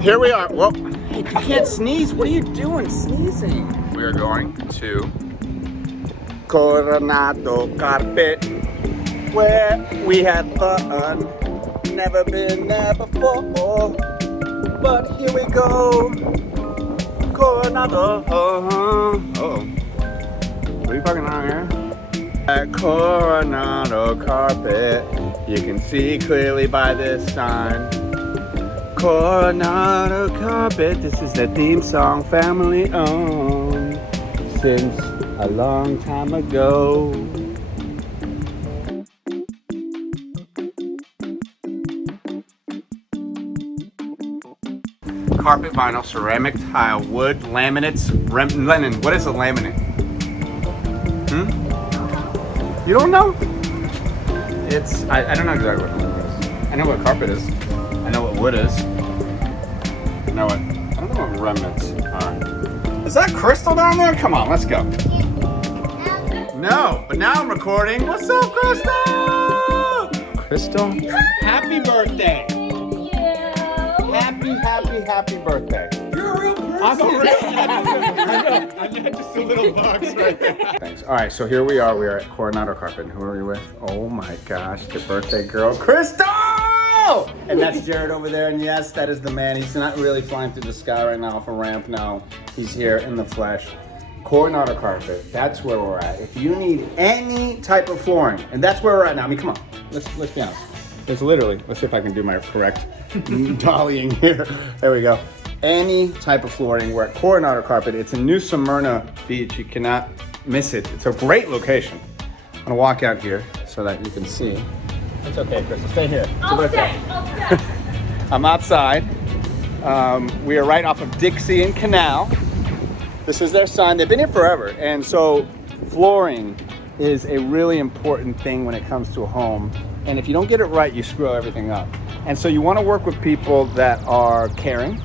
Here we are. Whoa, hey, you can't sneeze. What are you doing sneezing? We are going to Coronado Carpet, where we have fun. Never been there before, but here we go. Coronado. Uh-oh. What are you fucking on here? At Coronado Carpet, you can see clearly by this sign. Coronado Carpet, this is the theme song, family owned since a long time ago. Carpet, vinyl, ceramic, tile, wood, laminates, linen. What is a laminate? You don't know? It's, I don't know exactly what it is. I know what carpet is. I know what wood is. I don't know what remnants are. Is that Crystal down there? Come on, let's go. No, but now I'm recording. What's up, Crystal? Crystal, happy birthday. Happy birthday. You're a real person. I'm just a little box right there. Thanks. All right, so here we are. We are at Coronado Carpet. And who are we with? Oh my gosh, the birthday girl, Crystal! And that's Jared over there. And yes, that is the man. He's not really flying through the sky right now off a ramp. No, he's here in the flesh. Coronado Carpet, that's where we're at. If you need any type of flooring, and that's where we're at now. I mean, come on, let's be honest. It's literally, let's see if I can do my correct dollying here. There we go. Any type of flooring, we're at Coronado Carpet. It's in New Smyrna Beach. You cannot miss it. It's a great location. I'm gonna walk out here so that you can see. It's okay, Crystal, stay here. I'll stay. I'm outside. We are right off of Dixie and Canal. This is their sign. They've been here forever. And so flooring is a really important thing when it comes to a home. And if you don't get it right, you screw everything up. And so you want to work with people that are caring,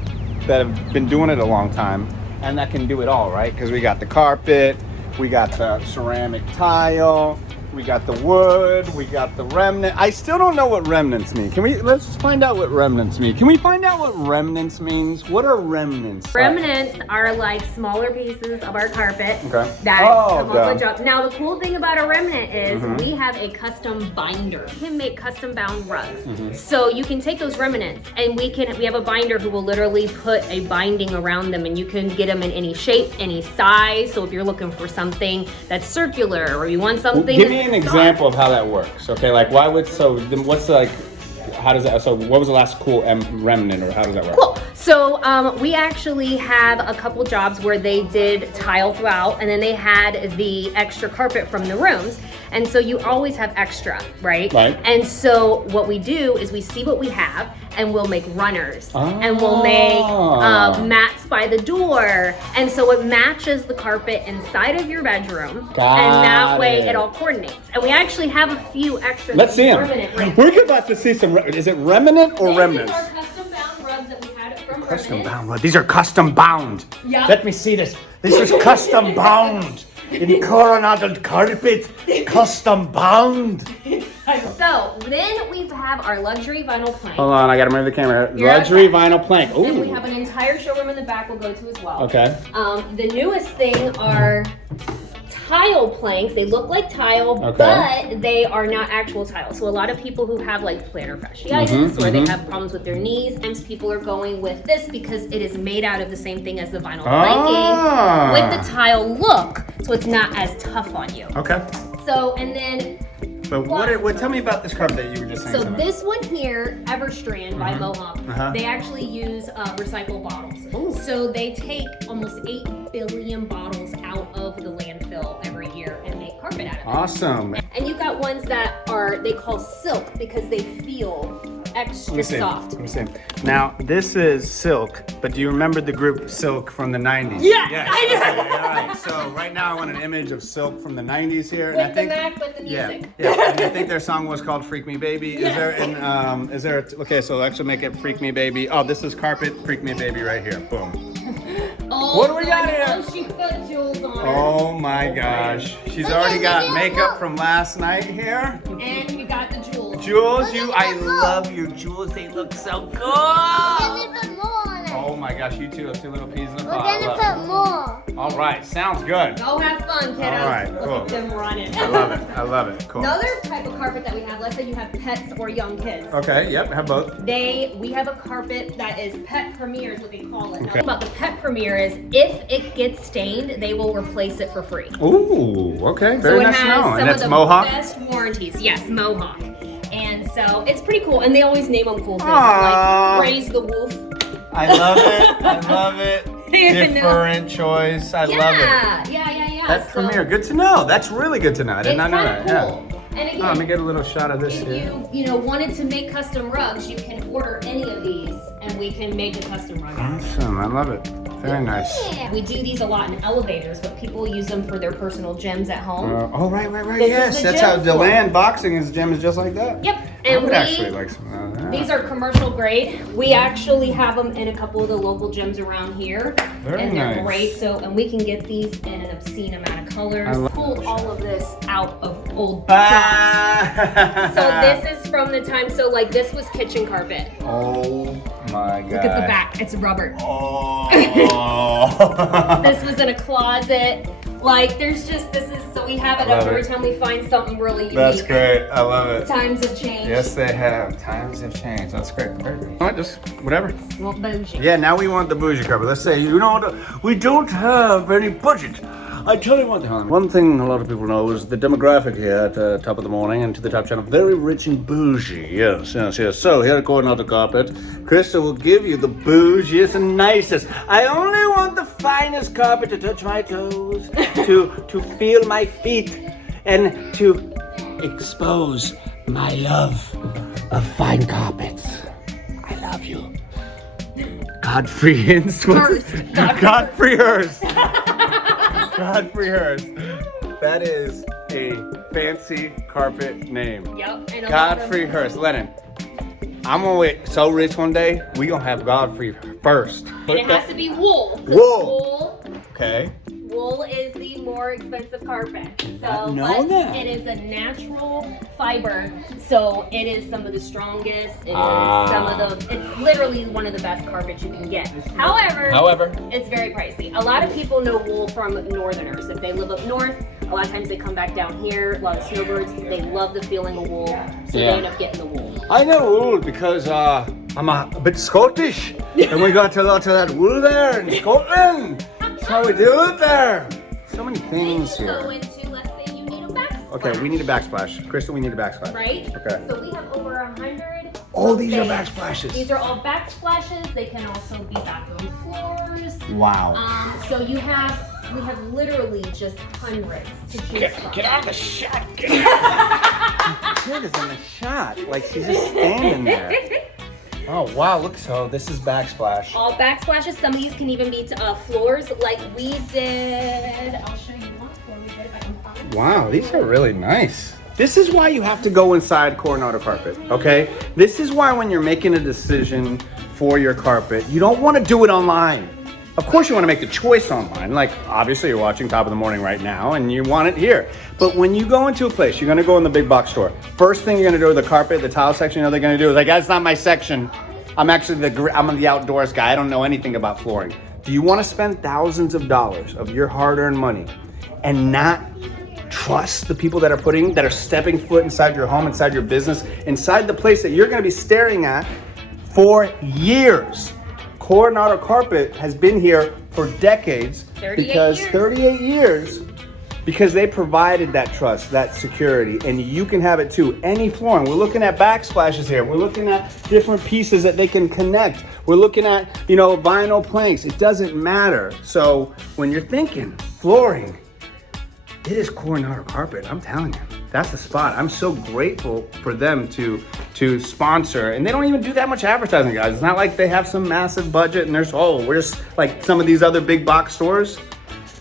that have been doing it a long time, and that can do it all, right? Because we got the carpet, we got the ceramic tile, we got the wood, we got the remnant. I still don't know what remnants mean. Let's find out what remnants mean. Can we find out what remnants means? What are remnants? Remnants are like smaller pieces of our carpet that Oh, come off the job. Now the cool thing about a remnant is we have a custom binder. We can make custom bound rugs. So you can take those remnants and we have a binder who will literally put a binding around them, and you can get them in any shape, any size. So if you're looking for something that's circular or you want something Give me an example of how that works. Okay, like what's like, how does that, so what was the last cool remnant, or how does that work? Cool. So we actually have a couple jobs where they did tile throughout, and then they had the extra carpet from the rooms. And so you always have extra, right? Right. And so what we do is we see what we have, and we'll make runners, and we'll make mats by the door. And so it matches the carpet inside of your bedroom. And that way it all coordinates. And we actually have a few extra. Let's see them. We're about to see some, is it remnant or remnants? These are custom bound rugs that we had from Custom bound. These are custom bound. Yep. Let me see this. This is custom bound. In Coronado Carpet, custom bound. So then we have our luxury vinyl plank. Hold on, I gotta move the camera. You're Luxury okay. vinyl plank. Ooh. And we have an entire showroom in the back we'll go to as well. Okay. The newest thing are tile planks. They look like tile, but they are not actual tile. So a lot of people who have like plantar fasciitis or they have problems with their knees, and people are going with this because it is made out of the same thing as the vinyl planking with the tile look, so it's not as tough on you. Okay. So, and then But what? Tell me about this carpet that you were just saying. So this one here, Everstrand by Mohawk, they actually use recycled bottles. Ooh. So they take almost 8 billion bottles out of the landfill every year and make carpet out of it. Awesome. And you got ones that they call silk because they feel extra soft. Let me see. Now, this is Silk, but do you remember the group Silk from the 90s? Yes. I do. All right, so right now I want an image of Silk from the 90s here. With and I think, the Mac, with the music. Yeah, and I think their song was called Freak Me Baby. Yes. Okay, so let's make it Freak Me Baby. Oh, this is Carpet, Freak Me Baby right here. Boom. Oh, what do we got here? Oh, she put jewels on her. Oh my gosh. She's already got makeup from last night here. And you got the jewels. Jules, I love you, Jules. They look so good. We're gonna put more on it. Oh my gosh, you two are two little peas in a We're pod. gonna put more. All right, sounds good. Go have fun, kiddos. All right, Look cool. at them running. I love it. I love it. Cool. Another type of carpet that we have, let's say you have pets or young kids. Okay, yep, have both. We have a carpet that is pet premier is what they call it. Okay. Now, about the pet premier is if it gets stained, they will replace it for free. Ooh, okay, So very it nice has to know. some And of it's the Mohawk? best warranties. Yes, Mohawk. And so it's pretty cool. And they always name them cool things Aww. like Raise the Wolf. I love it. I love it. You know? Different choice. I love it. Yeah. That's So Premier. Good to know. That's really good to know. I did it's not know kind that. of cool. And Yeah. again, Oh, let me get a little shot of this if here. you wanted to make custom rugs, you can order any of these and we can make a custom rug. Awesome. I love it. Very nice. Yeah. We do these a lot in elevators, but people use them for their personal gyms at home. Oh, right. This is Yes, the that's gym how floor. Deland Boxing's gym is just like that. Yep. I And would actually like some of that. these are commercial grade. We actually have them in a couple of the local gyms around here. Very and they're nice. great. And we can get these in an obscene amount of colors. Pulled all of this out of old jobs. Ah. So this is from the time, so like this was kitchen carpet. Oh my god. Look at the back, it's rubber. Oh. This was in a closet. Like there's just, so we have it Love up every it. time we find something really unique. That's great. I love it. Times have changed. Yes, they have. Times have changed. That's great. Very good. All right, just whatever. Well, bougie. Yeah, now we want the bougie carpet. Let's say, we don't have any budget. I tell you what, one thing a lot of people know is the demographic here at Top of the Morning and to the Top Channel, very rich and bougie. Yes. So here at Coronado Carpet, Krista will give you the bougiest and nicest. I only want the finest carpet to touch my toes, to feel my feet, and to expose my love of fine carpets. I love you. Godfrey Hurst. Godfrey Hurst. Godfrey Hurst. That is a fancy carpet name. Yep. And Godfrey Hurst. Lennon, I'm gonna wait so rich one day, we gonna have Godfrey first. And it has to be wool. 'Cause Wool. Okay. Wool is the more expensive carpet. I So, know but that. it is a natural fiber, so it is some of the strongest. It is it's literally one of the best carpets you can get. However, it's very pricey. A lot of people know wool from northerners. If they live up north, a lot of times they come back down here. A lot of snowbirds, they love the feeling of wool, so they end up getting the wool. I know wool because I'm a bit Scottish, and we got a lot of that wool there in Scotland. That's how we do it there. So many things Then you go here. into, let's say you need a backsplash. Okay, we need a backsplash. Crystal, we need a backsplash. Right? Okay. So we have over 100. Oh, these are things. backsplashes. These are all backsplashes. They can also be bathroom floors. Wow. So we have literally just hundreds to choose from. Get out of the shot. Get out. Kid is in the shot. Like she's just standing there. Oh wow, look, so this is backsplash. All backsplashes. Some of these can even be floors like we did. I'll show you one floor we did if I can find. Wow, these are really nice. This is why you have to go inside Coronado Carpet, okay? This is why when you're making a decision for your carpet, you don't want to do it online. Of course you want to make the choice online, like obviously you're watching Top of the Morning right now and you want it here. But when you go into a place, you're going to go in the big box store. First thing you're going to do with the carpet, the tile section, you know they're going to do is like, that's not my section. I'm actually I'm the outdoors guy. I don't know anything about flooring. Do you want to spend thousands of dollars of your hard-earned money and not trust the people that are stepping foot inside your home, inside your business, inside the place that you're going to be staring at for years? Coronado Carpet has been here for decades 38 years because they provided that trust, that security, and you can have it too. Any flooring. We're looking at backsplashes here. We're looking at different pieces that they can connect. We're looking at, vinyl planks. It doesn't matter. So when you're thinking flooring, it is Coronado Carpet. I'm telling you, that's the spot. I'm so grateful for them to sponsor, and they don't even do that much advertising, guys. It's not like they have some massive budget and we're like some of these other big box stores.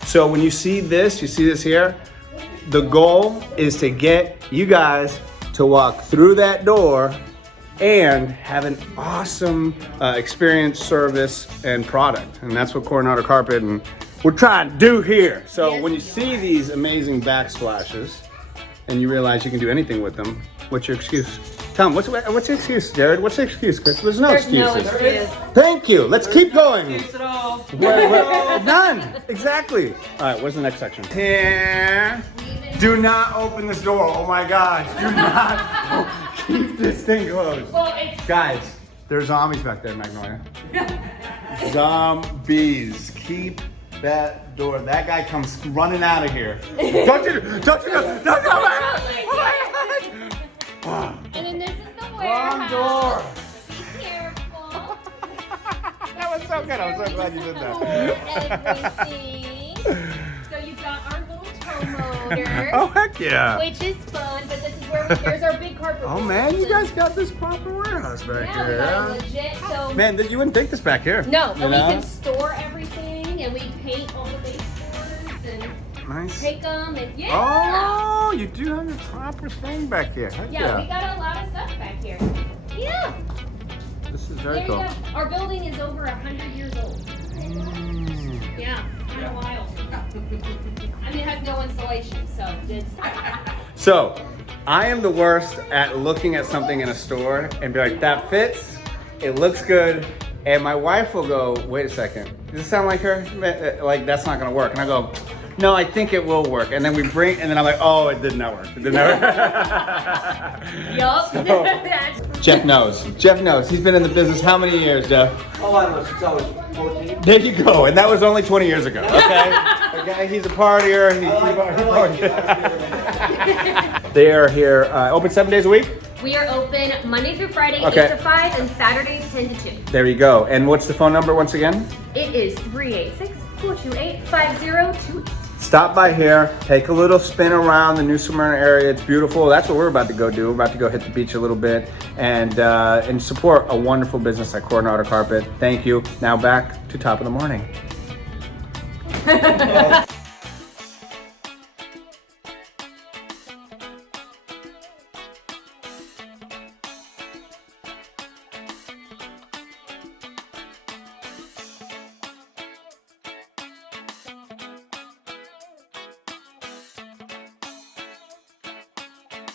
So when you see this here, the goal is to get you guys to walk through that door and have an awesome experience, service, and product. And that's what Coronado Carpet and we're trying to do here. So when you see these amazing backsplashes and you realize you can do anything with them, what's your excuse? Tell him, what's the excuse, Jared? What's the excuse, Chris? There's no There's no excuses. excuse. Thank you. Let's keep going. Excuse at all. None. Exactly. All right, where's the next section? Here. Do not open this door. Oh my gosh. Do not keep this thing closed. Well, it's Guys, there's zombies back there, Magnolia. Zombies. Keep that door. That guy comes running out of here. Don't you and then this is the Wrong warehouse. door. Be careful. That was so good. I'm so glad you did that. Everything. So you've got our little tow motor, Oh, heck yeah. which is fun. But this is where here's our big carpet. Oh, man, you guys got this proper warehouse back Yeah, we got it here. legit. So Man, you wouldn't think this back here. no, you but we know? can store everything, and we paint all the baseboards and Nice. take them, and yeah. Oh, you do have your proper thing back here. Heck Yeah, we yeah. got a lot of stuff back here. Yeah. This is There very you cool. go. Our building is over 100 years old. Yeah, it's been a while. I mean, it has no insulation, so it's. So, I am the worst at looking at something in a store and be like, that fits, it looks good, and my wife will go, wait a second, does this sound like her? Like, that's not gonna work. And I go, no, I think it will work. And then we bring, and then I'm like, oh, it did not work. It did not work. Yup. So- Jeff knows. Jeff knows. He's been in the business how many years, Jeff? Oh, I was since I was 14. There you go. And that was only 20 years ago, okay? Okay, he's a partier. He They are here, open 7 days a week? We are open Monday through Friday, Okay. 8 to 5, and Saturdays 10 to 2. There you go. And what's the phone number once again? It is 386-428-5028. Stop by here, take a little spin around the New Smyrna area. It's beautiful. That's what we're about to go do. We're about to go hit the beach a little bit and support a wonderful business like Coronado Carpet. Thank you. Now back to top of the morning.